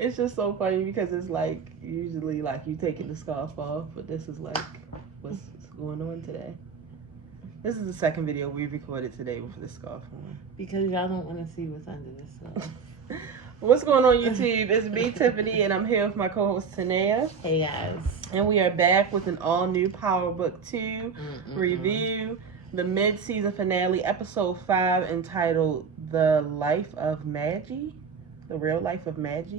It's just so funny because it's like usually like you taking the scarf off, but this is like what's going on today. This is the second video we recorded today with the scarf on. Because y'all don't want to see what's under this scarf. What's going on YouTube? It's me, Tiffany, and I'm here with my co-host Tanea. Hey guys. And we are back with an all-new Power Book 2 review. The mid-season finale, episode 5, entitled The Life of Magi. The Real Life of Magi.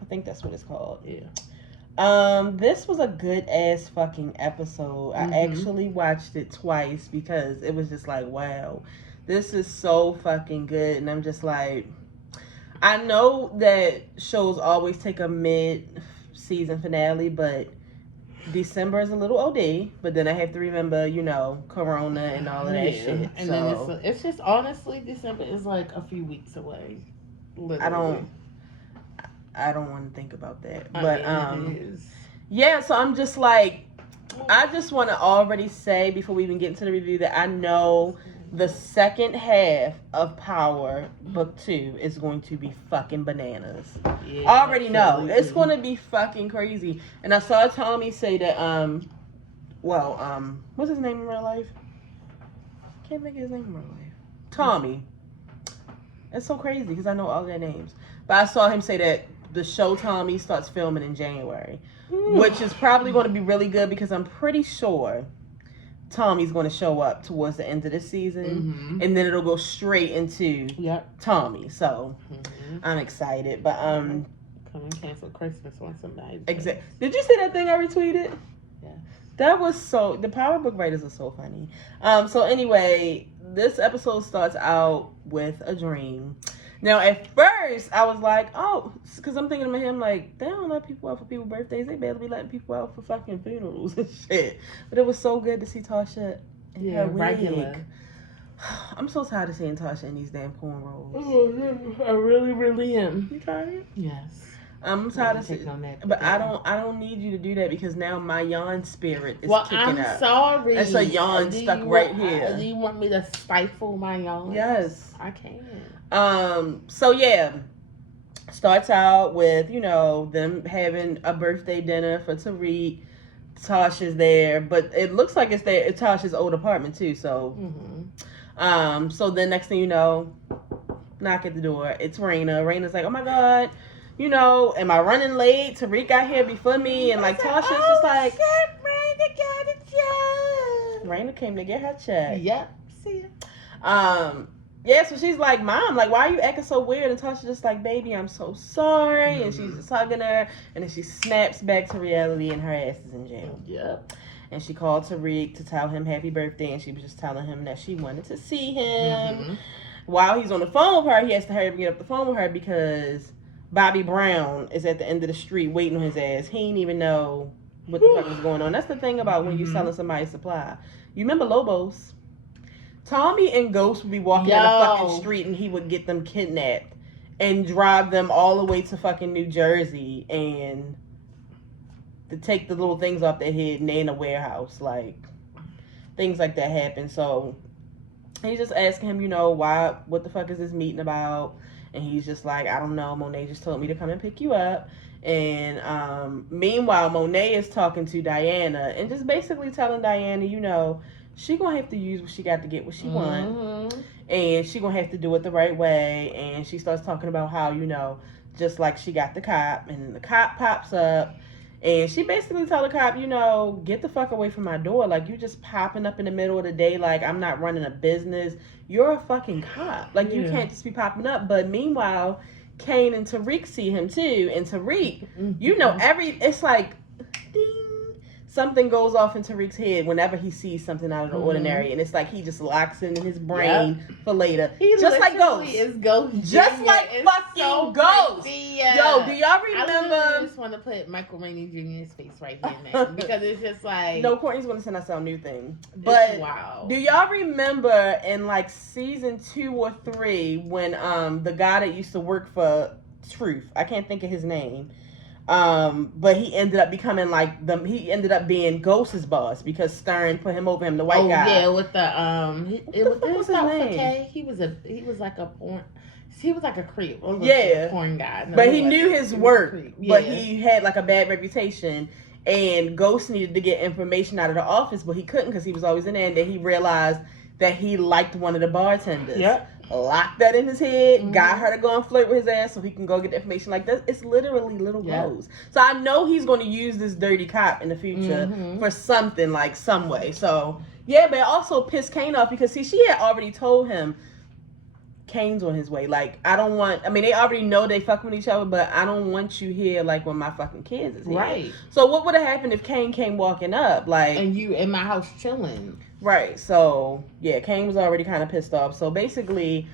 I think that's what it's called. Yeah. This was a good ass fucking episode. I actually watched it twice because it was just like, wow, this is so fucking good. And I'm just like, I know that shows always take a mid-season finale, but December is a little OD. But then I have to remember, you know, Corona and all of that shit. And then it's just honestly, December is like a few weeks away. Literally. I don't want to think about that. It is. Yeah, so I'm just like, I just want to already say before we even get into the review that I know the second half of Power Book 2 is going to be fucking bananas. Yeah, I already know. It's going to be fucking crazy. And I saw Tommy say that, what's his name in real life? Can't think of his name in real life. Tommy. It's so crazy because I know all their names. But I saw him say that the show Tommy starts filming in January, which is probably going to be really good because I'm pretty sure Tommy's going to show up towards the end of the season, and then it'll go straight into Tommy. So I'm excited. But come and cancel Christmas on somebody. Exactly. Did you see that thing I retweeted? Yeah. That was so. The Power Book writers are so funny. So anyway, this episode starts out with a dream. Now, at first, I was like, oh, because I'm thinking of him like, they don't let people out for people's birthdays. They barely be letting people out for fucking funerals and shit. But it was so good to see Tasha in her wig. Regular. I'm so tired of seeing Tasha in these damn cornrows. Oh, I really, really am. You tired? Yes. I'm tired of seeing that. But I don't need you to do that because now my yawn spirit is kicking up. I'm sorry. That's a yawn stuck right here. Do you want me to stifle my yawn? Yes. I can. So yeah, starts out with, you know, them having a birthday dinner for Tariq. Tasha's there, but it looks like it's Tasha's old apartment too. So, so then next thing you know, knock at the door. It's Raina. Raina's like, oh my God, you know, am I running late? Tariq got here before me, and like Tasha's just like, Raina got a check. Raina came to get her check. Yep. See ya. Yeah, so she's like, Mom, like, why are you acting so weird? And Tasha's just like, baby, I'm so sorry. And she's just hugging her. And then she snaps back to reality and her ass is in jail. Yep. And she called Tariq to tell him happy birthday. And she was just telling him that she wanted to see him. While he's on the phone with her, he has to hurry up and get up the phone with her because Bobby Brown is at the end of the street waiting on his ass. He didn't even know what the fuck was going on. That's the thing about when you're selling somebody's supply. You remember Lobos? Tommy and Ghost would be walking down the fucking street and he would get them kidnapped and drive them all the way to fucking New Jersey and to take the little things off their head and they in a warehouse. Like, things like that happen. So he's just asking him, you know, what the fuck is this meeting about? And he's just like, I don't know. Monet just told me to come and pick you up. And meanwhile, Monet is talking to Diana and just basically telling Diana, you know, she gonna have to use what she got to get what she want, and she gonna have to do it the right way. And she starts talking about how, you know, just like she got the cop, and the cop pops up, and she basically tell the cop, you know, get the fuck away from my door. Like, you just popping up in the middle of the day. Like, I'm not running a business. You're a fucking cop. Like, you can't just be popping up. But meanwhile, Kane and Tariq see him too, and Tariq, you know, it's like, ding. Something goes off in Tariq's head whenever he sees something out of the ordinary, and it's like he just locks it in his brain for later. He just like Ghost. Just like fucking so Ghost. Yo, do y'all remember? I just want to put Michael Rainey Jr.'s face right here now because it's just like, no, Courtney's going to send us our new thing. But wow. Do y'all remember in like season 2 or 3 when the guy that used to work for Truth, I can't think of his name. But he ended up becoming like he ended up being Ghost's boss because Stern put him over him, the white guy. Yeah, with the what was his name? He was like a porn He was like a creep. Yeah. A porn guy. No, but he knew his work. But he had like a bad reputation. And Ghost needed to get information out of the office, but he couldn't because he was always in there. And then he realized that he liked one of the bartenders. Yep. Locked that in his head, got her to go and flirt with his ass so he can go get the information. Like that, it's literally little Rose. So I know he's going to use this dirty cop in the future for something, like some way. So yeah, but it also pissed Kane off because see, she had already told him Kane's on his way. Like I don't want. I mean, they already know they fucking with each other, but I don't want you here like when my fucking kids is here. Right. So what would have happened if Kane came walking up, like, and you in my house chilling? Right. So yeah, Kane was already kind of pissed off. So basically,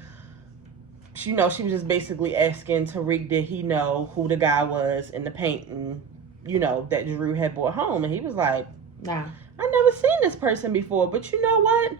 she was just basically asking Tariq, did he know who the guy was in the painting, that Drew had brought home, and he was like, nah, I never seen this person before, but you know what?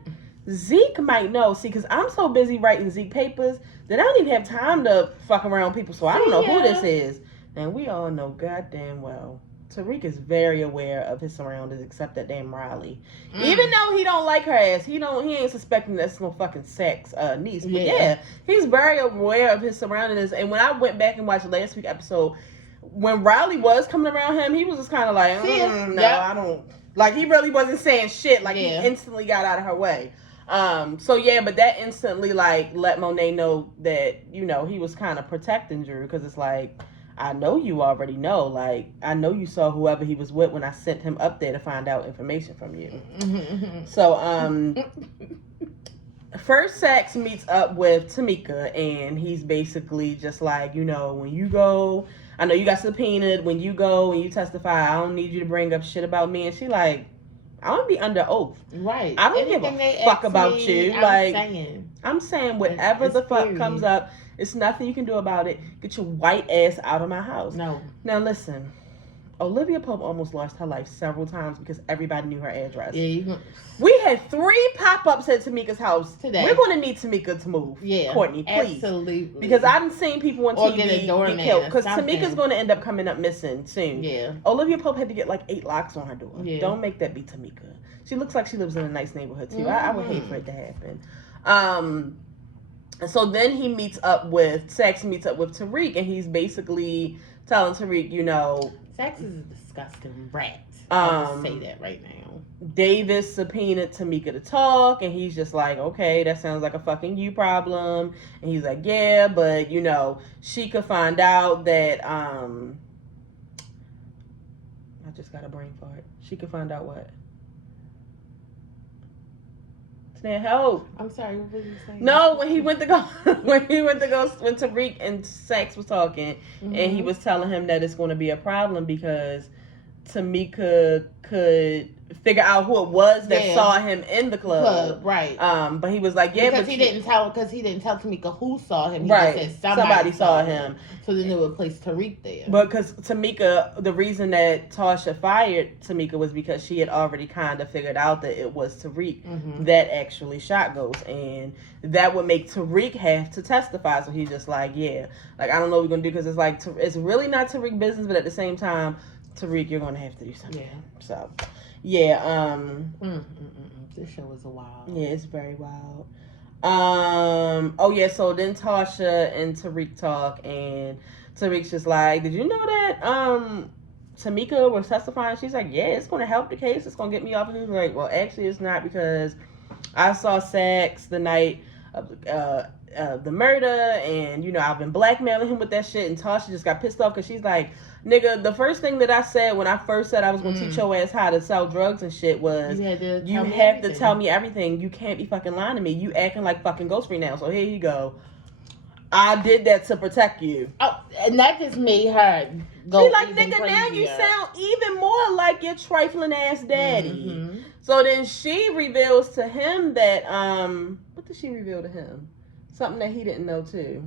Zeke might know. See, because I'm so busy writing Zeke papers that I don't even have time to fuck around people, so I don't know who this is. And we all know goddamn well Tariq is very aware of his surroundings, except that damn Riley. Even though he don't like her ass, he ain't suspecting that's no fucking sex niece. But yeah, he's very aware of his surroundings. And when I went back and watched last week's episode, when Riley was coming around him, he was just kind of like, I don't. Like, he really wasn't saying shit. Like, he instantly got out of her way. So yeah, but that instantly like let Monet know that he was kind of protecting Drew, because it's like, I know you already know. Like, I know you saw whoever he was with when I sent him up there to find out information from you. So first Sax meets up with Tamika, and he's basically just like, when you go, I know you got subpoenaed. When you go and you testify, I don't need you to bring up shit about me. And she like, I want to be under oath. Right. I don't give a fuck about you. I'm saying whatever the fuck comes up, it's nothing you can do about it. Get your white ass out of my house. No. Now listen, Olivia Pope almost lost her life several times because everybody knew her address. Yeah, we had 3 pop-ups at Tamika's house today. We're going to need Tamika to move. Yeah, Courtney, please. Absolutely. Because I've seen people on TV get killed. Because Tamika's going to end up coming up missing soon. Yeah. Olivia Pope had to get like 8 locks on her door. Yeah. Don't make that be Tamika. She looks like she lives in a nice neighborhood too. I would hate for it to happen. So then he Sax meets up with Tariq, and he's basically telling Tariq, Sax is a disgusting rat. I'll say that right now. Davis subpoenaed Tamika to talk, and he's just like, okay, that sounds like a fucking you problem. And he's like, yeah, but she could find out that I just got a brain fart. She could find out what? Help. I'm sorry, what were you saying? No, when Tariq and Sax was talking, and he was telling him that it's going to be a problem because Tamika could figure out who it was that saw him in the club. Right. But he was like, yeah, because he didn't tell Tamika who saw him. He just said somebody saw him. So then they would place Tariq there. But because Tamika, the reason that Tasha fired Tamika was because she had already kind of figured out that it was Tariq that actually shot Ghost, and that would make Tariq have to testify. So he's just like, yeah, like, I don't know what we're gonna do, because it's like, it's really not Tariq business, but at the same time, Tariq, you're gonna have to do something. Yeah. So, yeah. This show is a wild. Yeah, it's very wild. Oh yeah. So then Tasha and Tariq talk, and Tariq's just like, "Did you know that Tamika was testifying?" She's like, "Yeah, it's gonna help the case. It's gonna get me off." And he's like, "Well, actually, it's not, because I saw Sax the night of the murder, and I've been blackmailing him with that shit." And Tasha just got pissed off because she's like, nigga, the first thing that I said when I first said I was gonna teach your ass how to sell drugs and shit was, you have to tell me everything. You can't be fucking lying to me. You acting like fucking Ghost Free now. So here you go. I did that to protect you. Oh, and that just made her go. She like, nigga, now you sound even more like your trifling ass daddy. So then she reveals to him that what did she reveal to him? Something that he didn't know too.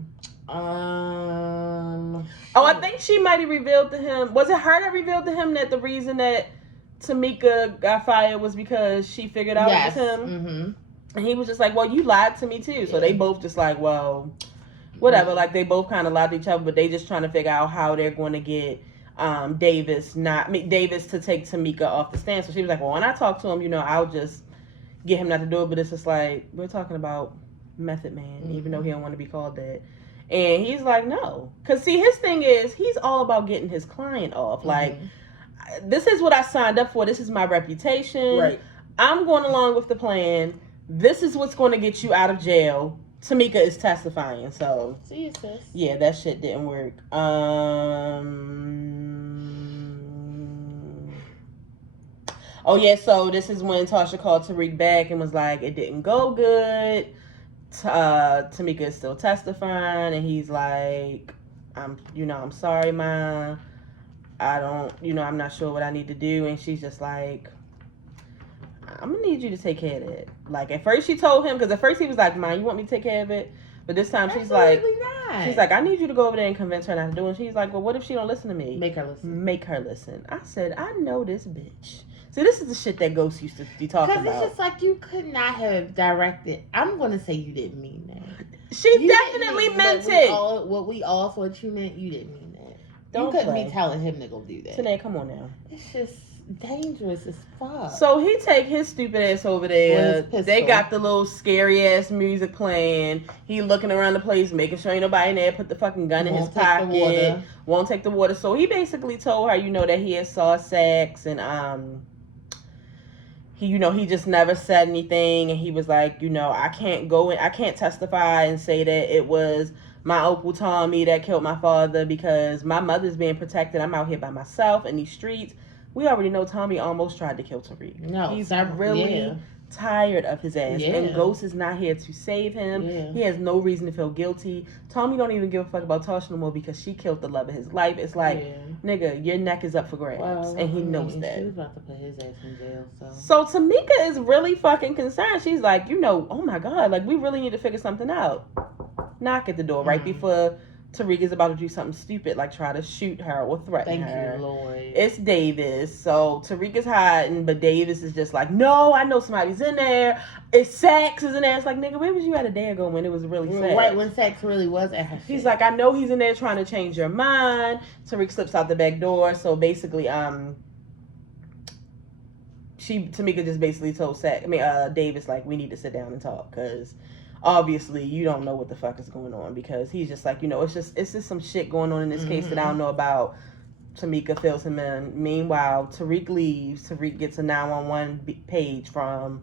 I think she might have revealed to him. Was it her that revealed to him that the reason that Tamika got fired was because she figured out it was him? And he was just like, well, you lied to me too. So they both just like, well, whatever. Like, they both kind of lied to each other, but they just trying to figure out how they're going to get Davis to take Tamika off the stand. So she was like, well, when I talk to him, I'll just get him not to do it. But it's just like, we're talking about Method Man, even though he don't want to be called that. And he's like, no. Because, see, his thing is, he's all about getting his client off. Like, this is what I signed up for. This is my reputation. Right. I'm going along with the plan. This is what's going to get you out of jail. Tamika is testifying. So, see you, sis. Yeah, that shit didn't work. Oh, yeah, so this is when Tasha called Tariq back and was like, it didn't go good. Tamika is still testifying, and he's like, I'm sorry, Ma. I don't, I'm not sure what I need to do. And she's just like, I'm going to need you to take care of it. Like, at first she told him, because at first he was like, Ma, you want me to take care of it? But this time she's like, I need you to go over there and convince her not to do it. And she's like, well, what if she don't listen to me? Make her listen. I said, I know this bitch. See, this is the shit that Ghost used to be talking about. Because it's just like, you could not have directed. I'm going to say you didn't mean that. She definitely meant it. What we all thought you meant, you didn't mean that. Don't you couldn't be telling him to go do that. Tanae, come on now. It's just dangerous as fuck. So he take his stupid ass over there. They got the little scary ass music playing. He looking around the place, making sure ain't nobody in there. Put the fucking gun in his pocket. Won't take the water. So he basically told her, that he had saw sex and he just never said anything. And he was like, I can't testify and say that it was my Uncle Tommy that killed my father because my mother's being protected. I'm out here by myself in these streets. We already know Tommy almost tried to kill Tariq. No, he's really tired of his ass. Yeah. And Ghost is not here to save him. Yeah. He has no reason to feel guilty. Tommy don't even give a fuck about Tasha no more because she killed the love of his life. It's like, nigga, your neck is up for grabs. And he knows that. She was about to put his ass in jail, So Tamika is really fucking concerned. She's like, oh my God, like we really need to figure something out. Knock at the door right before Tariq is about to do something stupid, like try to shoot her or threaten her. Thank you, Lord. It's Davis. So Tariq is hiding, but Davis is just like, no, I know somebody's in there. It's Sax is in there. It's like, nigga, where was you at a day ago when it was really Sax? Right, when Sax really was at her shit. He's like, I know he's in there trying to change your mind. Tariq slips out the back door. So basically, Tamika just basically told Davis, like, we need to sit down and talk, because obviously you don't know what the fuck is going on, because he's just like, it's just some shit going on in this case that I don't know about. Tamika fills him in. Meanwhile, Tariq leaves. Tariq gets a 911 page from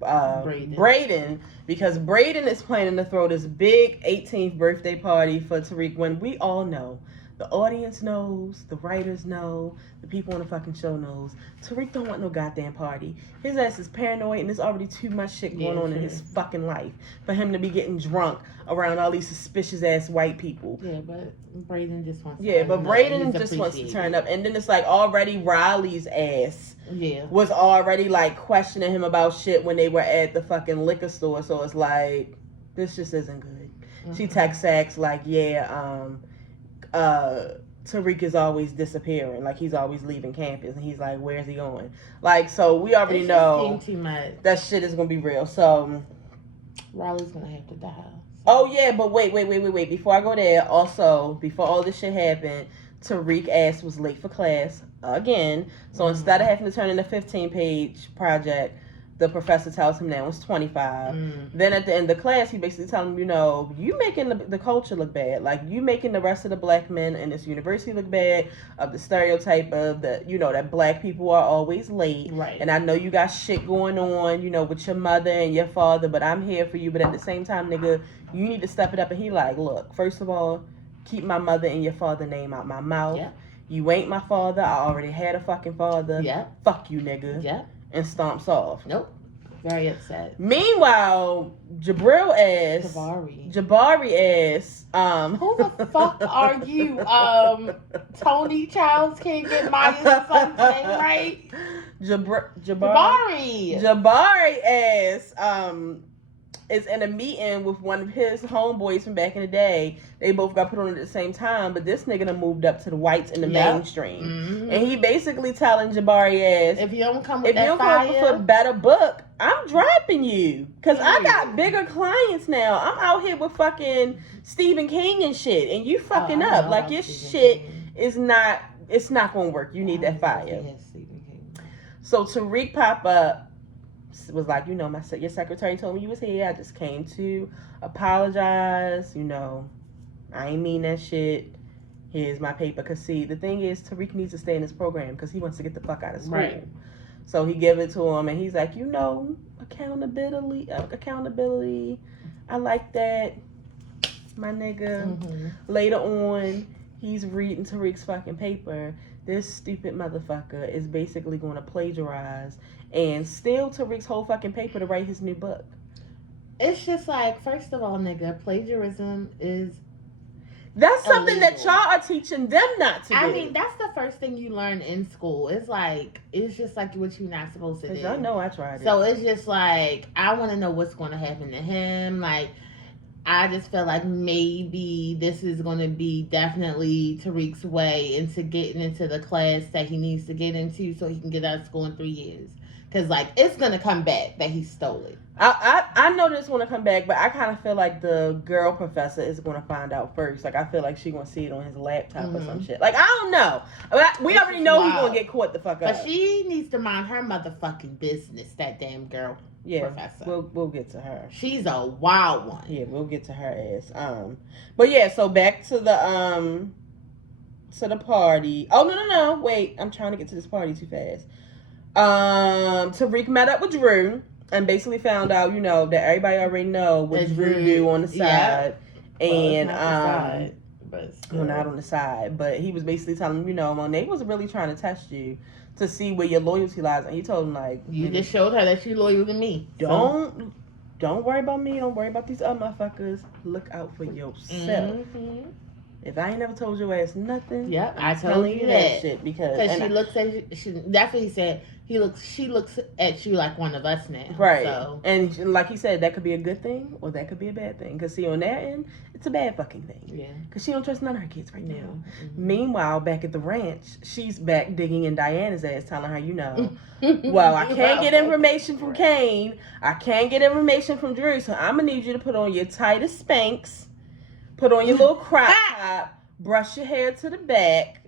Braden, because Braden is planning to throw this big 18th birthday party for Tariq, when we all know, the audience knows, the writers know, the people on the fucking show knows, Tariq don't want no goddamn party. His ass is paranoid, and there's already too much shit going on in his fucking life for him to be getting drunk around all these suspicious ass white people. Yeah, but Braden just wants to turn up. And then it's like already Riley's ass was already like questioning him about shit when they were at the fucking liquor store. So it's like, this just isn't good. She texts Sax like, Tariq is always disappearing, like he's always leaving campus, and he's like, where's he going? Like, so we already know that shit is gonna be real. So Riley's gonna have to die. So. Oh yeah, but wait. Before I go there, also before all this shit happened, Tariq ass was late for class again. So instead of having to turn in a 15-page project, the professor tells him now it's 25. Then at the end of class, he basically tells him, you making the culture look bad. Like, you making the rest of the black men in this university look bad, of the stereotype of that black people are always late. Right. And I know you got shit going on, with your mother and your father, but I'm here for you. But at the same time, nigga, you need to step it up. And he like, look, first of all, keep my mother and your father name out my mouth. Yeah. You ain't my father. I already had a fucking father. Yeah. Fuck you, nigga. Yeah. And stomps off. Nope. Very upset. Meanwhile, Jabari ass. Who the fuck are you? Tony Childs can't get Maya's son's name right. Jabari ass. Is in a meeting with one of his homeboys from back in the day. They both got put on at the same time, but this nigga done moved up to the whites in the mainstream. And he basically telling Jabari ass, if you don't come with a better book, I'm dropping you. Because I got bigger clients now. I'm out here with fucking Stephen King and shit, and you fucking up. Like, your shit is not, it's not going to work. You need that fire. So Tariq pop up, was like, your secretary told me you was here. I just came to apologize. I ain't mean that shit. Here's my paper. Because, see, the thing is, Tariq needs to stay in this program because he wants to get the fuck out of school. Right. So he give it to him, and he's like, accountability. I like that, my nigga. Mm-hmm. Later on, he's reading Tariq's fucking paper. This stupid motherfucker is basically going to plagiarize and steal Tariq's whole fucking paper to write his new book. It's just like, first of all, nigga, plagiarism is... That's something illegal. that y'all are teaching them not to do. I mean, that's the first thing you learn in school. It's like, it's just like what you're not supposed to do. I know I tried it. So it's just like, I want to know what's going to happen to him. Like, I just feel like maybe this is going to be definitely Tariq's way into getting into the class that he needs to get into so he can get out of school in 3 years. Because, like, it's going to come back that he stole it. I know this want to come back, but I kind of feel like the girl professor is going to find out first. Like, I feel like she going to see it on his laptop or some shit. Like, I don't know. We already know he's going to get caught the fuck up. But she needs to mind her motherfucking business, that damn girl professor. We'll get to her. She's a wild one. Yeah, we'll get to her ass. But yeah, so back to the party. Oh, no. Wait, I'm trying to get to this party too fast. Tariq met up with Drew and basically found out, that everybody already know what Drew do on the side. Yeah. And not on the side, but he was basically telling him, Monet was really trying to test you to see where your loyalty lies, and he told him, like, you just showed her that you're loyal to me. Don't worry about me. Don't worry about these other motherfuckers. Look out for yourself. Mm-hmm. If I ain't never told your ass nothing, yep, I told you that shit because she looks at you. That's what he said. She looks at you like one of us now, right? So. And like he said, that could be a good thing or that could be a bad thing. Because see, on that end, it's a bad fucking thing. Yeah. Because she don't trust none of her kids right now. Mm-hmm. Meanwhile, back at the ranch, she's back digging in Diana's ass, telling her, well, I can't get information from Kane. I can't get information from Drew, so I'm gonna need you to put on your tightest Spanx, put on your little crop top, brush your hair to the back,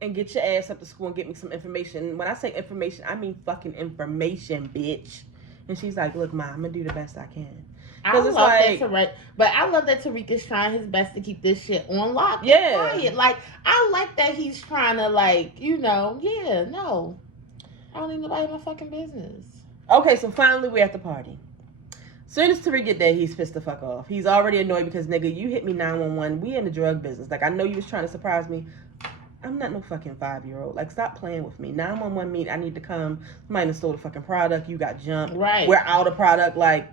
and get your ass up to school and get me some information. When I say information, I mean fucking information, bitch. And she's like, look, Ma, I'm going to do the best I can. I love that Tariq is trying his best to keep this shit on lock. Yeah. Quiet. Like, I like that he's trying to, I don't need nobody in my fucking business. Okay, so finally we're at the party. As soon as Tariq get there, he's pissed the fuck off. He's already annoyed because, nigga, you hit me 911. We in the drug business. Like, I know you was trying to surprise me. I'm not no fucking 5-year-old. Like, stop playing with me. 911 mean I need to come. Somebody done stole the fucking product. You got jumped. Right. We're out of product. Like,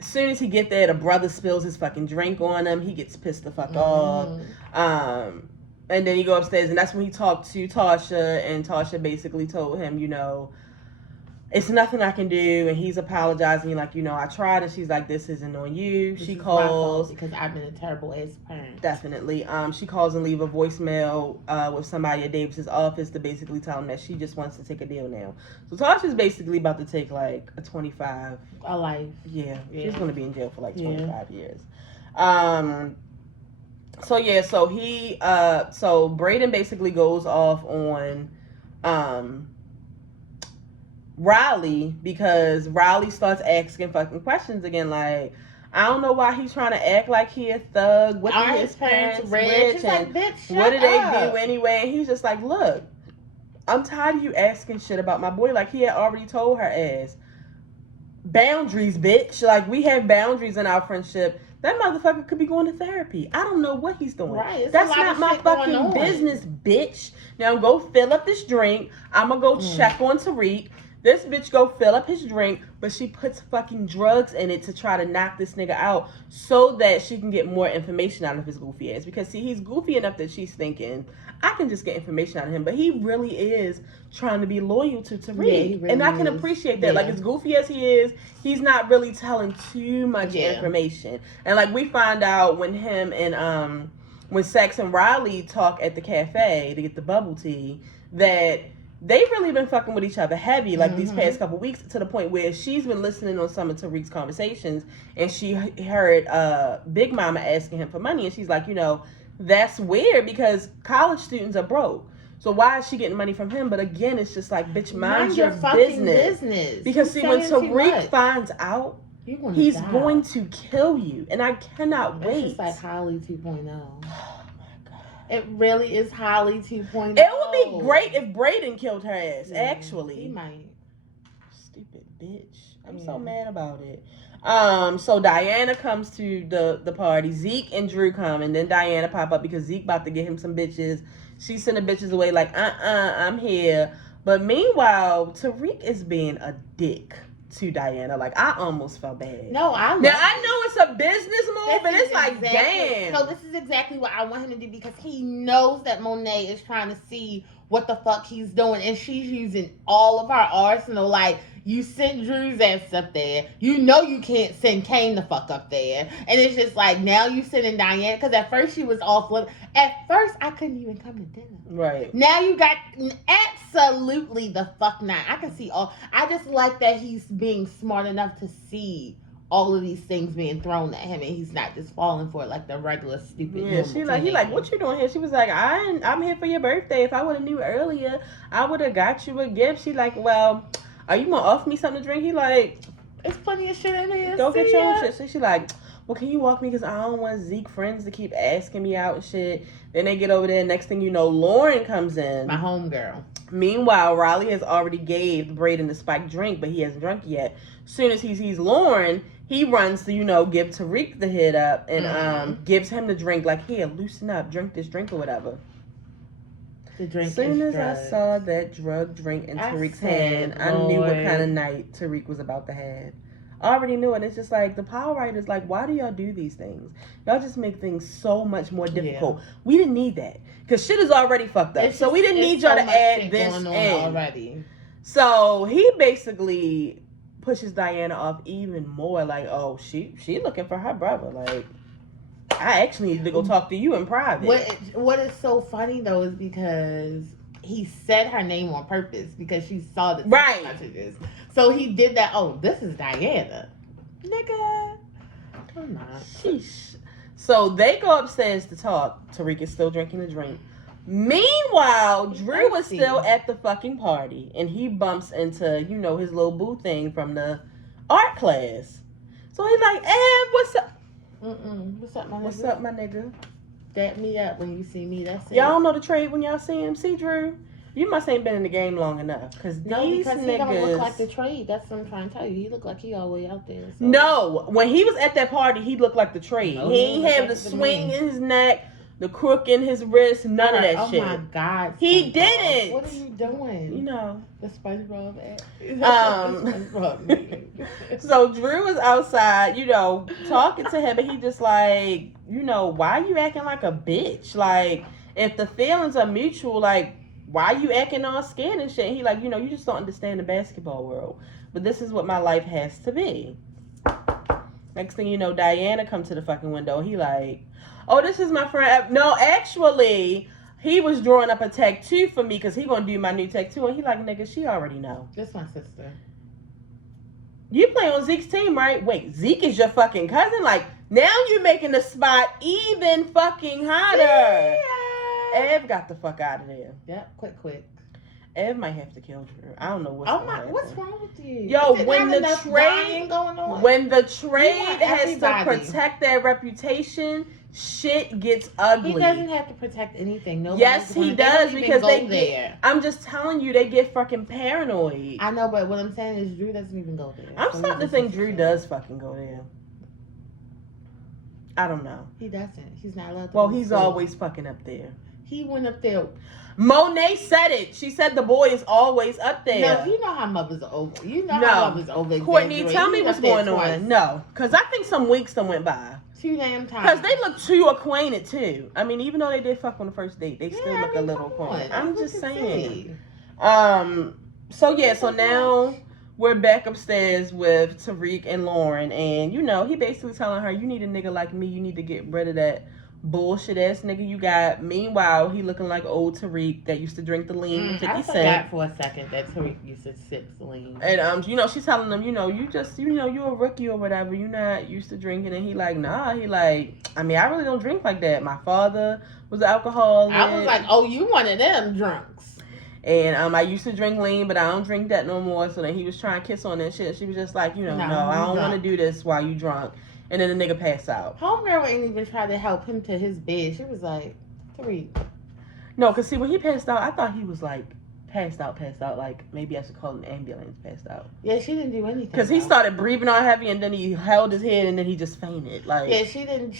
as soon as he get there, the brother spills his fucking drink on him. He gets pissed the fuck off. And then he go upstairs, and that's when he talked to Tasha, and Tasha basically told him, it's nothing I can do, and he's apologizing. Like, I tried, and she's like, this isn't on you. She calls because I've been a terrible ass parent. Definitely. She calls and leave a voicemail with somebody at Davis's office to basically tell him that she just wants to take a deal now. So Tasha's basically about to take like a 25. A life. Yeah. She's going to be in jail for like 25 years. So Braden basically goes off on Riley because Riley starts asking fucking questions again. Like, I don't know why he's trying to act like he a thug. What did his parents rich? And what did they do anyway? And he's just like, look, I'm tired of you asking shit about my boy. Like, he had already told her ass, boundaries, bitch. Like, we have boundaries in our friendship. That motherfucker could be going to therapy. I don't know what he's doing. Right. That's not my fucking business, bitch. Now go fill up this drink. I'm going to go check on Tariq. This bitch go fill up his drink, but she puts fucking drugs in it to try to knock this nigga out so that she can get more information out of his goofy ass. Because, see, he's goofy enough that she's thinking, I can just get information out of him. But he really is trying to be loyal to Tariq. Yeah, really and I can appreciate that. Yeah. Like, as goofy as he is, he's not really telling too much information. And, like, we find out when him and, when Sax and Riley talk at the cafe to get the bubble tea, that they've really been fucking with each other heavy, like, these past couple weeks, to the point where she's been listening on some of Tariq's conversations, and she heard Big Mama asking him for money, and she's like, that's weird because college students are broke. So why is she getting money from him? But again, it's just like, bitch, mind your business. Because, see, when Tariq finds out He's going to kill you, and I cannot wait. It's just like Holly 2.0. Oh my god! It really is Holly 2.0. It would be great if Brayden killed her ass. Yeah, actually, he might. Stupid bitch! I'm so mad about it. So Diana comes to the party. Zeke and Drew come, and then Diana pop up because Zeke about to get him some bitches. She sent the bitches away like, I'm here. But meanwhile, Tariq is being a dick to Diana. Like, I almost felt bad. No, I know it's a business move, but it's like, damn. So this is exactly what I want him to do because he knows that Monet is trying to see what the fuck he's doing, and she's using all of our arsenal. Like, you sent Drew's ass up there. You know you can't send Kane the fuck up there. And it's just like, now you sending Diana. Because at first she was all flip. At first, I couldn't even come to dinner. Right. Now you got absolutely the fuck not. I can see all. I just like that he's being smart enough to see all of these things being thrown at him, and he's not just falling for it like the regular stupid. Yeah, he like, what you doing here? She was like, I'm here for your birthday. If I would have knew earlier, I would have got you a gift. She like, well, are you gonna offer me something to drink? He like, there's plenty of shit in here. Go get your own shit. So she like, well, can you walk me? Because I don't want Zeke friends to keep asking me out and shit. Then they get over there. Next thing you know, Lauren comes in. My homegirl. Meanwhile, Riley has already gave Brayden the spiked drink, but he hasn't drunk yet. Soon as he sees Lauren, he runs to, give Tariq the head up and gives him the drink. Like, here, loosen up. Drink this drink or whatever. The drink as soon as I saw that drug drink in Tariq's hand, I knew what kind of night Tariq was about to have. I already knew it. It's just like, the Power Writers, like, why do y'all do these things? Y'all just make things so much more difficult. Yeah. We didn't need that. Because shit is already fucked up. So we didn't need y'all to add this in. Already. So he basically pushes Diana off even more. Like, oh, she looking for her brother. Like, I actually need to go talk to you in private. What is so funny, though, is because he said her name on purpose because she saw the text messages. So he did that. Oh, this is Diana. Nigga. I'm not. Sheesh. So they go upstairs to talk. Tariq is still drinking the drink. Meanwhile, Drew was still at the fucking party. And he bumps into, his little boo thing from the art class. So he's like, what's up? What's up, my nigga? What's up, my nigga? Dap me up when you see me. That's it. Y'all don't know the trade when y'all see him. See, Drew? You must ain't been in the game long enough. Because he don't look like the trade. That's what I'm trying to tell you. He looked like he all the way out there. So. No. When he was at that party, he looked like the trade. He ain't have the swing in his neck, the crook in his wrist, none of that shit. Oh, my God. He didn't. What are you doing? The SpongeBob act. So Drew was outside, talking to him, and he just like, why are you acting like a bitch? Like, if the feelings are mutual, like, why are you acting all scared and shit? And he like, you just don't understand the basketball world. But this is what my life has to be. Next thing you know, Diana comes to the fucking window. He like, oh, this is my friend. No, actually, he was drawing up a tattoo for me because he gonna do my new tattoo. And he like, nigga, she already know. That's my sister. You play on Zeke's team, right? Wait, Zeke is your fucking cousin? Like, now you making the spot even fucking hotter. Yeah. Ev got the fuck out of there. Yep, quick. Ev might have to kill Drew. I don't know what's wrong with you? Yo, when the trade has to protect their reputation, shit gets ugly. He doesn't have to protect anything. Yes, he does because they get. I'm just telling you, they get fucking paranoid. I know, but what I'm saying is Drew doesn't even go there. I'm starting to think Drew does fucking go there. I don't know. He doesn't. He's not allowed to. Well, he's always fucking up there. He went up there. Monet said it. She said the boy is always up there. No, you know how mothers are over. You know how mothers over. Courtney, tell me what's going on. No, because I think some weeks done went by. Too damn times. Because they look too acquainted too. I mean, even though they did fuck on the first date, they still look a little acquainted. I'm just saying. So now we're back upstairs with Tariq and Lauren, and he basically telling her, you need a nigga like me. You need to get rid of that bullshit ass nigga you got. Meanwhile, he looking like old Tariq that used to drink the lean with 50 Cent. I forgot for a second that Tariq used to sip lean. And she's telling him, you just you're a rookie or whatever. You're not used to drinking. And he like, nah. He like, I mean, I really don't drink like that. My father was an alcoholic. I was like, oh, you one of them drunks. And I used to drink lean, but I don't drink that no more. So then he was trying to kiss on that shit. She was just like, no, I don't want to do this while you drunk. And then the nigga passed out. Homegirl ain't even try to help him to his bed. She was like, Tariq. No, because see, when he passed out, I thought he was like passed out. Like, maybe I should call an ambulance passed out. Yeah, she didn't do anything. Because he started breathing all heavy, and then he held his head, and then he just fainted. Like, yeah, she didn't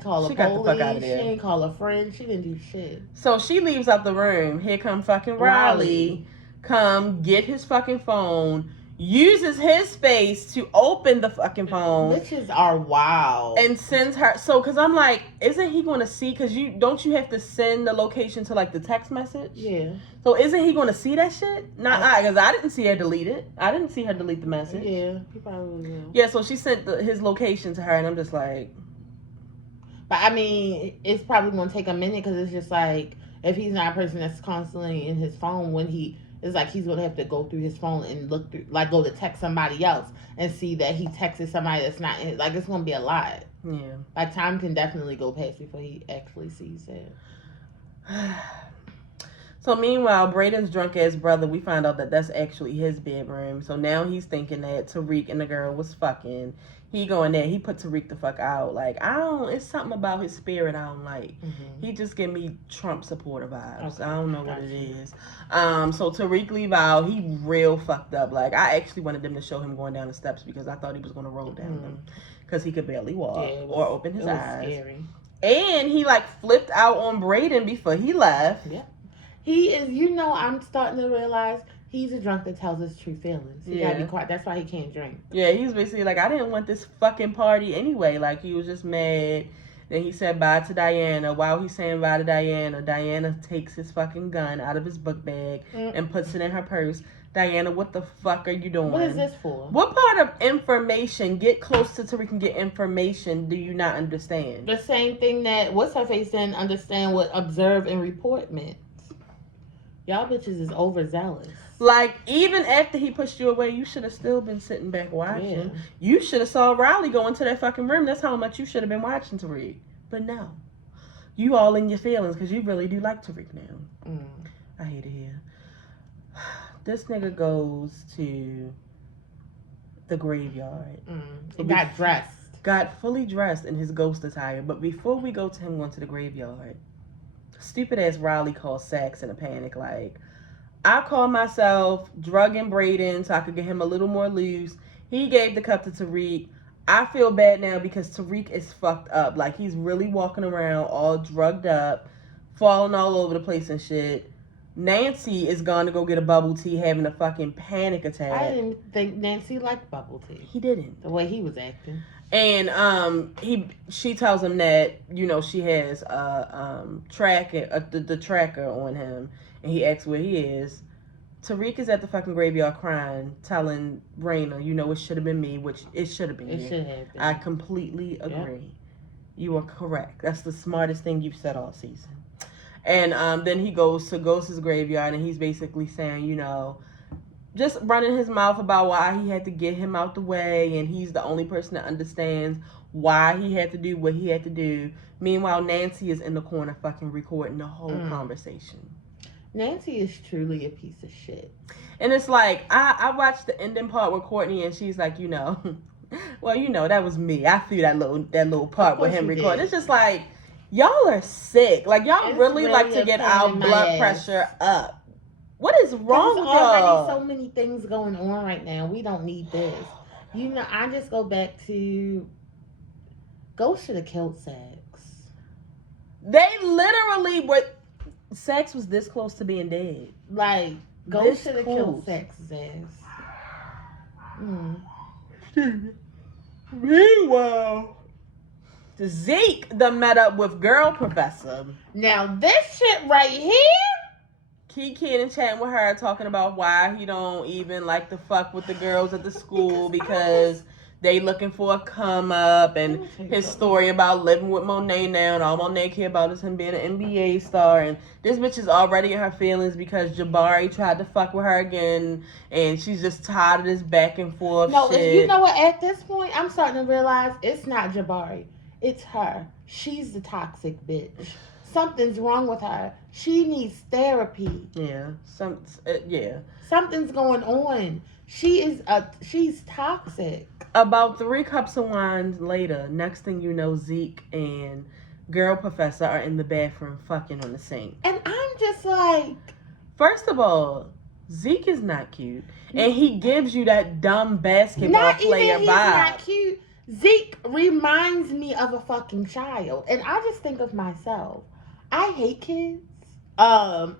call she a got police. the fuck out of there. She didn't call a friend. She didn't do shit. So she leaves out the room. Here come fucking Riley. Come get his fucking phone. Uses his space to open the fucking phone. Bitches are wild. And sends her. So, because I'm like, isn't he going to see? Because don't you have to send the location to like the text message? Yeah. So isn't he going to see that shit? Not because I didn't see her delete it. I didn't see her delete the message. Yeah, he probably will. Yeah, so she sent his location to her, and I'm just like. But I mean, it's probably going to take a minute because it's just like, if he's not a person that's constantly in his phone, when it's like he's going to have to go through his phone and look through, like go to text somebody else and see that he texted somebody that's not in it. Like, it's going to be a lot. Yeah. Like, time can definitely go past before he actually sees it. So meanwhile, Braden's drunk ass brother, we find out that that's actually his bedroom. So now he's thinking that Tariq and the girl was fucking. He go in there, he put Tariq the fuck out. Like, it's something about his spirit I don't like. Mm-hmm. He just give me Trump supporter vibes. Okay. I don't know what it is. So Tariq leave out, he real fucked up. Like, I actually wanted them to show him going down the steps because I thought he was going to roll down them. Because he could barely walk or open his eyes. Scary. And he like flipped out on Braden before he left. Yeah. He is, I'm starting to realize he's a drunk that tells his true feelings. He gotta be quiet. That's why he can't drink. Yeah, he's basically like, I didn't want this fucking party anyway. Like, he was just mad. Then he said bye to Diana. While he's saying bye to Diana, Diana takes his fucking gun out of his book bag and puts it in her purse. Diana, what the fuck are you doing? What is this for? What part of information, get close to we can get information, do you not understand? The same thing that what's-her-face didn't understand what observe and report meant. Y'all bitches is overzealous. Like, even after he pushed you away, you should have still been sitting back watching. Yeah. You should have saw Riley go into that fucking room. That's how much you should have been watching Tariq. But no. You all in your feelings because you really do like Tariq now. I hate it here. This nigga goes to the graveyard. He got dressed. Got fully dressed in his ghost attire. But before we go to him going to the graveyard, stupid ass Riley calls Sax in a panic. Like, I called myself drugging Braden so I could get him a little more loose. He gave the cup to Tariq. I feel bad now because Tariq is fucked up. Like, he's really walking around all drugged up, falling all over the place and shit. Nancy is going to go get a bubble tea, having a fucking panic attack. I didn't think Nancy liked bubble tea. He didn't. The way he was acting. And she tells him that, she has the tracker on him, and he asks where he is. Tariq is at the fucking graveyard crying, telling Raina, it should have been me, which it should have been you. It should have been. I completely agree. Yep. You are correct. That's the smartest thing you've said all season. And then he goes to Ghost's graveyard, and he's basically saying, just running his mouth about why he had to get him out the way, and he's the only person that understands why he had to do what he had to do. Meanwhile, Nancy is in the corner fucking recording the whole conversation. Nancy is truly a piece of shit. And it's like, I watched the ending part with Courtney, and she's like, well, that was me. I threw that little part with him recording. It's just like, y'all are sick. Like, y'all really like to get our blood pressure up. What is wrong with y'all? There's already so many things going on right now. We don't need this. I just go back to Ghost should have killed Sax. They literally were. Sax was this close to being dead. Like, Ghost should have killed Sax's ass. Meanwhile, Zeke done met up with Girl Professor. Now this shit right here. Kiki and chatting with her, talking about why he don't even like to fuck with the girls at the school because they looking for a come up, and his story about living with Monet now, and all Monet care about is him being an NBA star, and this bitch is already in her feelings because Jabari tried to fuck with her again, and she's just tired of this back and forth shit. You know what? At this point, I'm starting to realize it's not Jabari, it's her. She's the toxic bitch. something's wrong with her. She needs therapy. Yeah. Yeah. Something's going on. She's toxic. About 3 cups of wine later, next thing you know, Zeke and girl professor are in the bathroom fucking on the sink. And I'm just like, first of all, Zeke is not cute, and he gives you that dumb basketball player vibe. He's not cute. Zeke reminds me of a fucking child, and I just think of myself. I hate kids. I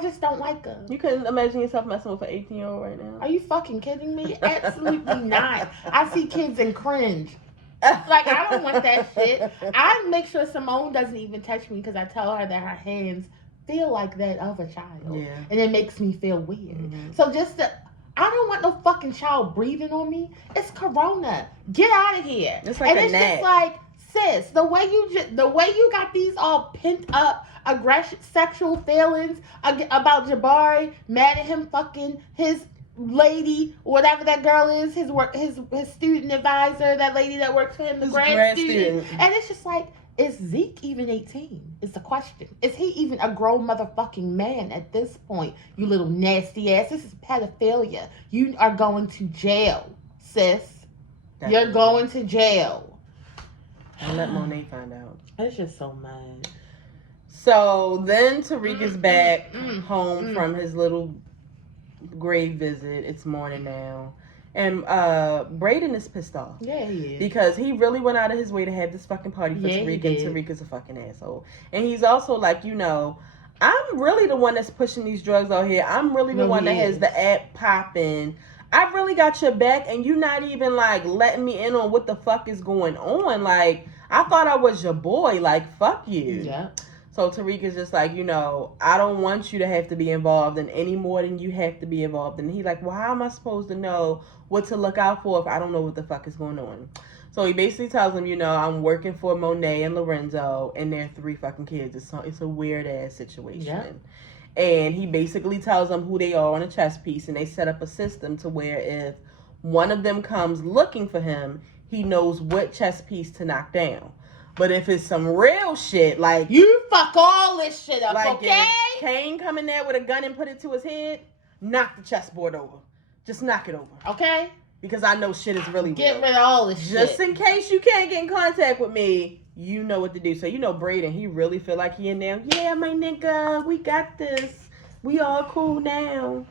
just don't like them. You couldn't imagine yourself messing with an 18-year-old right now. Are you fucking kidding me? Absolutely not. I see kids and cringe. Like, I don't want that shit. I make sure Simone doesn't even touch me because I tell her that her hands feel like that of a child. Yeah. And it makes me feel weird. Mm-hmm. So I don't want no fucking child breathing on me. It's Corona. Get out of here. It's like it's just like, sis, the way you got these all pent up aggression, sexual feelings about Jabari, mad at him fucking his lady, whatever that girl is, his student advisor, that lady that works for him, the grad student. And it's just like, is Zeke even 18? Is the question. Is he even a grown motherfucking man at this point? You little nasty ass. This is pedophilia. You are going to jail, sis. Definitely. You're going to jail. I'll let Monet find out. It's just so mad. So then Tariq is back home from his little grave visit. It's morning now. And Brayden is pissed off. Yeah, he is. Because he really went out of his way to have this fucking party for Tariq, and Tariq is a fucking asshole. And he's also like, I'm really the one that's pushing these drugs out here. I'm really the one that has the app popping. I really got your back, and you not even, like, letting me in on what the fuck is going on. Like, I thought I was your boy. Like, fuck you. Yeah. So Tariq is just like, I don't want you to have to be involved in any more than you have to be involved in. And he's like, well, how am I supposed to know what to look out for if I don't know what the fuck is going on? So he basically tells him, I'm working for Monet and Lorenzo, and their 3 fucking kids. It's a weird ass situation. Yeah. And he basically tells them who they are on a chess piece, and they set up a system to where if one of them comes looking for him, he knows what chess piece to knock down. But if it's some real shit, like... You fuck all this shit up, like okay? If Kane come in there with a gun and put it to his head, knock the chessboard over. Just knock it over. Okay? Because I know shit is really Get real. rid of all this shit. Just in case you can't get in contact with me, you know what to do. So, Brayden, he really feel like he in there. Yeah, my nigga, we got this. We all cool now.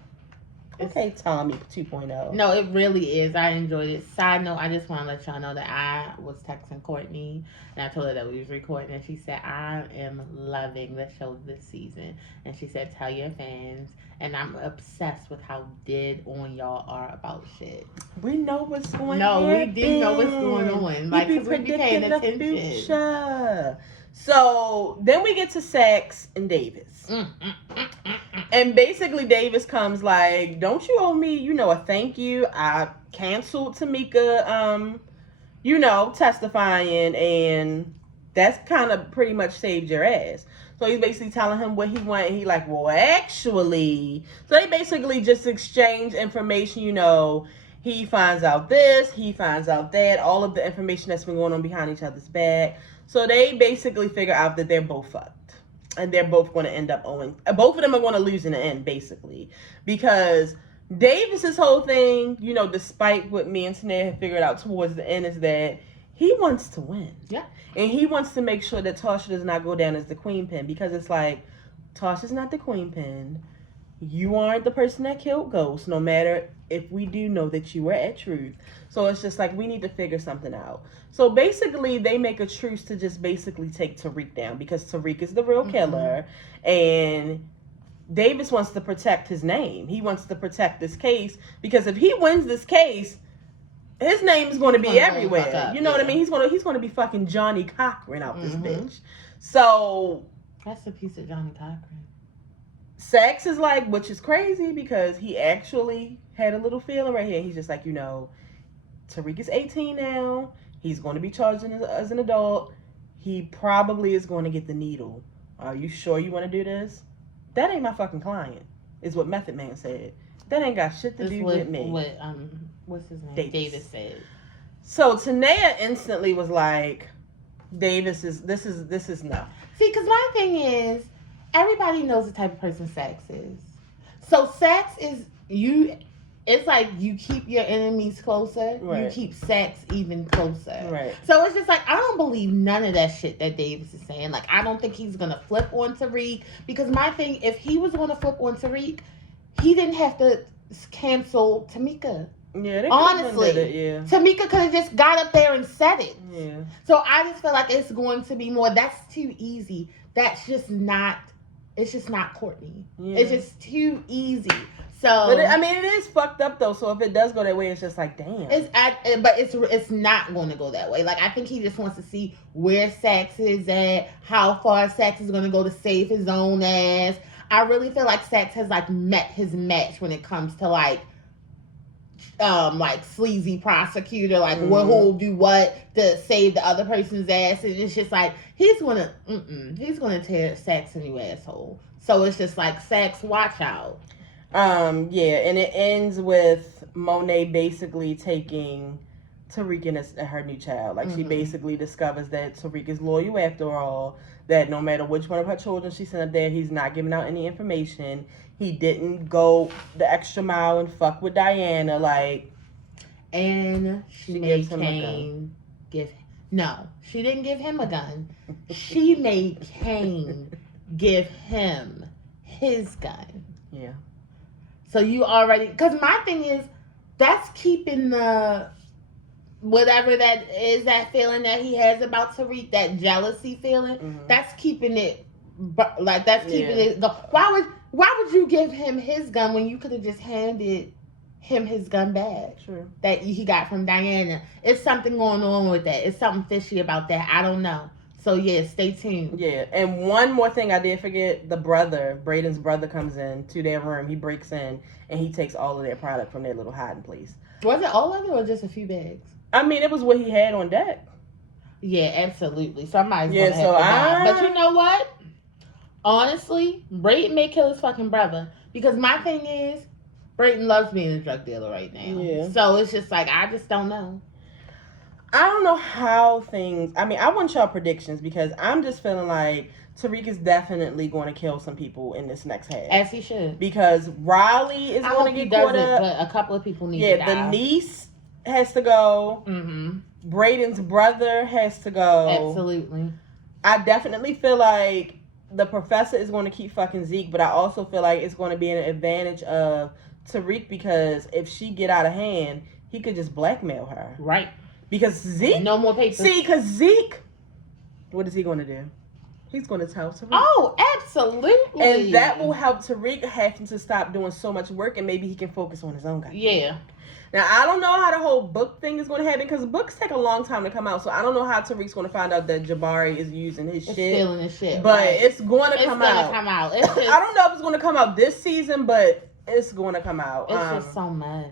Okay, Tommy 2.0. No, it really is. I enjoyed it. Side note, I just want to let y'all know that I was texting Courtney and I told her that we was recording, and she said, I am loving the show this season. And she said, tell your fans. And I'm obsessed with how dead on y'all are about shit. We know what's going on. No, we do know what's going on. Like, because we be paying attention. So then we get to Sax and Davis. And basically Davis comes like, don't you owe me, a thank you. I canceled Tamika, testifying, and that's kind of pretty much saved your ass. So he's basically telling him what he wanted. He like, well, actually. So they basically just exchange information, He finds out this, he finds out that, all of the information that's been going on behind each other's back. So they basically figure out that they're both fucked. And they're both going to end up owing. Both of them are going to lose in the end, basically. Because Davis's whole thing, despite what me and Tanea have figured out towards the end, is that he wants to win. Yeah. And he wants to make sure that Tasha does not go down as the queen pin. Because it's like, Tasha's not the queen pin. You aren't the person that killed Ghost, no matter if we do know that you were at Truth. So it's just like, we need to figure something out. So basically, they make a truce to just basically take Tariq down, because Tariq is the real killer. And Davis wants to protect his name. He wants to protect this case, because if he wins this case, his name is going to be everywhere. You know what I mean? He's going to be fucking Johnny Cochran out this bitch. So that's a piece of Johnny Cochran. Sax is like, which is crazy, because he actually had a little feeling right here. He's just like, Tariq is 18 now. He's going to be charged as an adult. He probably is going to get the needle. Are you sure you want to do this? That ain't my fucking client, is what Method Man said. That ain't got shit to do with me. What's his name? Davis said. So Tanea instantly was like, Davis is this is no. See, because my thing is, everybody knows the type of person Sax is. So Sax is you. It's like you keep your enemies closer. Right. You keep Sax even closer. Right. So it's just like I don't believe none of that shit that Davis is saying. Like I don't think he's gonna flip on Tariq because my thing, if he was gonna flip on Tariq, he didn't have to cancel Tamika. Yeah, they honestly, did it, yeah. Tamika could have just got up there and said it. Yeah. So I just feel like it's going to be more. That's too easy. That's just not. It's just not Courtney. Yeah. It's just too easy. So, but it is fucked up though. So if it does go that way, it's just like damn. But it's not going to go that way. Like I think he just wants to see where Sax is at, how far Sax is going to go to save his own ass. I really feel like Sax has like met his match when it comes to like sleazy prosecutor, like who'll do what to save the other person's ass, and it's just like he's gonna tear Sax a new asshole. So it's just like Sax, watch out. Yeah, and it ends with Monet basically taking Tariq as her new child. Like she basically discovers that Tariq is loyal after all. That no matter which one of her children she sent up there, he's not giving out any information. He didn't go the extra mile and fuck with Diana, like. And she made Kane she didn't give him a gun. She made Kane give him his gun. Yeah. So you already, because my thing is, that's keeping the whatever that is, that feeling that he has about Tariq, that jealousy feeling, that's keeping it, like that's keeping it. Why would you give him his gun when you could have just handed him his gun back? Sure. That he got from Diana. It's something going on with that. It's something fishy about that. I don't know. So yeah, stay tuned. Yeah, and one more thing I did forget: the brother, Braden's brother, comes in to their room. He breaks in and he takes all of their product from their little hiding place. Was it all of it or just a few bags? I mean, it was what he had on deck. Yeah, absolutely. Somebody's gonna have to die. But you know what? Honestly, Braden may kill his fucking brother because my thing is, Braden loves being a drug dealer right now. Yeah. So it's just like I just don't know. I don't know how things. I mean, I want y'all predictions because I'm just feeling like Tariq is definitely going to kill some people in this next half. As he should. Because Riley is going to get caught up. But a couple of people need to die. Yeah, the niece has to go. Braden's brother has to go. Absolutely. I definitely feel like the professor is going to keep fucking Zeke, but I also feel like it's going to be an advantage of Tariq because if she get out of hand, he could just blackmail her. Right. Because Zeke... No more papers. See, because Zeke... What is he going to do? He's going to tell Tariq. Oh, absolutely. And that will help Tariq having to stop doing so much work and maybe he can focus on his own guy. Yeah. Now, I don't know how the whole book thing is going to happen because books take a long time to come out. So I don't know how Tariq's going to find out that Jabari is using his shit. Stealing his shit. But it's going to come out. It's going to come out. It's just, I don't know if it's going to come out this season, but it's going to come out. It's just so much.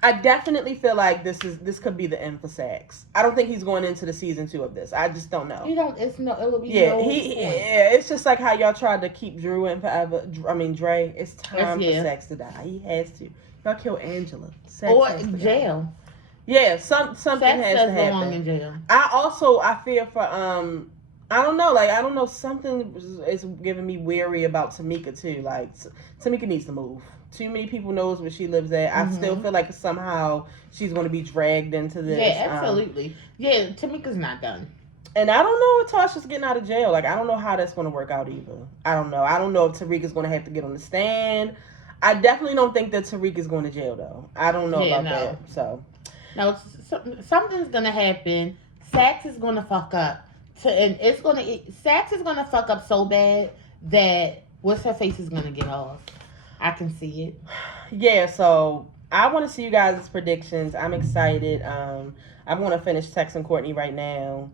I definitely feel like this could be the end for Sax. I don't think he's going into the season 2 of this. I just don't know. It will be it's just like how y'all tried to keep Drew in forever. I mean Dre. It's time for Sax to die. He has to. Y'all kill Angela. Sax or jail. Yeah, something Sax has to happen. Long in jail. I fear for I don't know, something is giving me weary about Tamika too. Like Tamika needs to move. Too many people knows where she lives at. I still feel like somehow she's going to be dragged into this. Yeah, absolutely. Tamika's not done. And I don't know if Tasha's getting out of jail. Like, I don't know how that's going to work out either. I don't know. I don't know if Tariq is going to have to get on the stand. I definitely don't think that Tariq is going to jail, though. I don't know about that. So, no, something's going to happen. Sax is going to fuck up. Sax is going to fuck up so bad that what's her face is going to get off. I can see it. Yeah, so I want to see you guys' predictions. I'm excited. I'm going to finish texting Courtney right now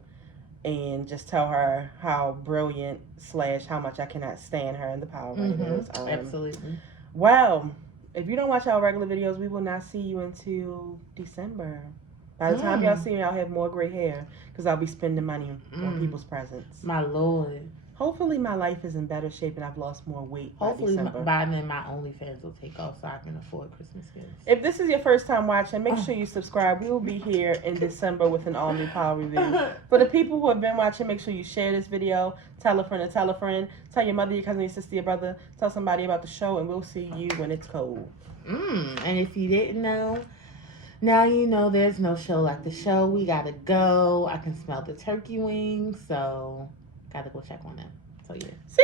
and just tell her how brilliant / how much I cannot stand her in the Power Rangers. Absolutely. Well, if you don't watch our regular videos, we will not see you until December. By the time y'all see me, I'll have more gray hair because I'll be spending money on people's presents. My Lord. Hopefully my life is in better shape and I've lost more weight by Hopefully, December. by then my OnlyFans will take off so I can afford Christmas gifts. If this is your first time watching, make sure you subscribe. We will be here in December with an all-new Power review. For the people who have been watching, make sure you share this video. Tell a friend to tell a friend. Tell your mother, your cousin, your sister, your brother. Tell somebody about the show, and we'll see you when it's cold. And if you didn't know, now you know there's no show like the show. We gotta go. I can smell the turkey wings, so gotta go check on them. So yeah. See?